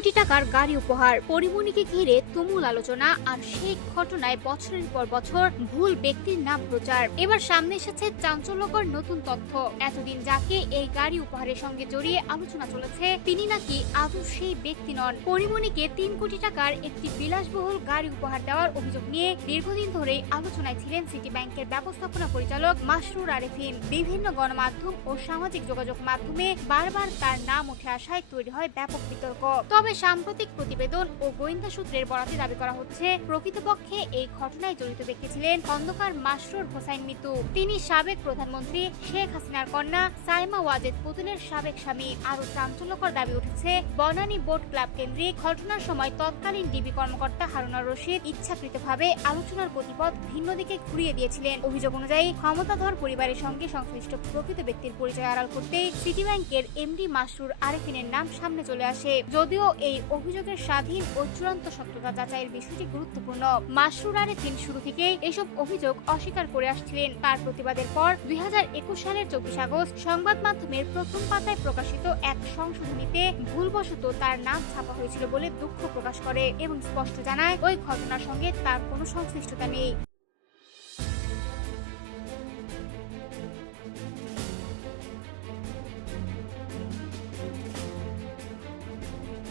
কোটি টাকার গাড়ি উপহার, পরিমণিকে ঘিরে তুমুল আলোচনা, আর সেই ঘটনায় বছরের পর বছর ভুল ব্যক্তির নাম প্রচার। এবার সামনে এসেছে চাঞ্চল্যকর নতুন তথ্য। এতদিন যাকে এই গাড়ি উপহারের সঙ্গে জড়িয়ে আলোচনা চলেছে, তিনি নাকি আদৌ সেই ব্যক্তি নন। পরিমণিকে 3 কোটি টাকার একটি বিলাসবহুল গাড়ি উপহার দেওয়ার অভিযোগ নিয়ে দীর্ঘদিন ধরেই আলোচনায় ছিলেন সিটি ব্যাংকের ব্যবস্থাপনা পরিচালক মাসরুর আরেফিন। বিভিন্ন গণমাধ্যম ও সামাজিক যোগাযোগ মাধ্যমে বারবার তার নাম উঠে আসায় তৈরি হয় ব্যাপক বিতর্ক। তবে সাম্প্রতিক প্রতিবেদন ও গোয়েন্দা সূত্রের বরাতে দাবি করা হচ্ছে, প্রকৃতপক্ষে এই ঘটনায় জড়িত ব্যক্তি ছিলেন খন্দকার মাসরুর হোসাইন মিতু। তিনি সাবেক প্রধানমন্ত্রী শেখ হাসিনার কন্যা সাইমা ওয়াজেদ পুতুলের সাবেক স্বামী। আরো চাঞ্চল্যকর দাবি উঠেছে, বনানী বোট ক্লাব কেন্দ্রিক ঘটনার সময় তৎকালীন ডিবি কর্মকর্তা হারুনার রশিদ ইচ্ছাকৃতভাবে আলোচনার গতিপথ ভিন্ন দিকে ঘুরিয়ে দিয়েছিলেন। অভিযোগ অনুযায়ী ক্ষমতাধর পরিবারের সঙ্গে সংশ্লিষ্ট প্রকৃত ব্যক্তির পরিচয় আড়াল করতেই সিটি ব্যাংকের এমডি মাসরুর আরেফিনের নাম সামনে চলে আসে। যদিও এই অভিযোগের স্বাধীন ও চূড়ান্ত সত্যতা যাচাইয়ের বিষয়টি গুরুত্বপূর্ণ। মাসরুর আরেফিন শুরু থেকেই এসব অভিযোগ অস্বীকার করে আসছিলেন। তার প্রতিবাদের পর 2021 সালের 24 আগস্ট সংবাদ মাধ্যমের প্রথম পাতায় প্রকাশিত এক সংশোধনীতে ভুলবশত তার নাম ছাপা হয়েছিল বলে দুঃখ প্রকাশ করে এবং স্পষ্ট জানায় ওই ঘটনার সঙ্গে তার কোনো সংশ্লিষ্টতা নেই।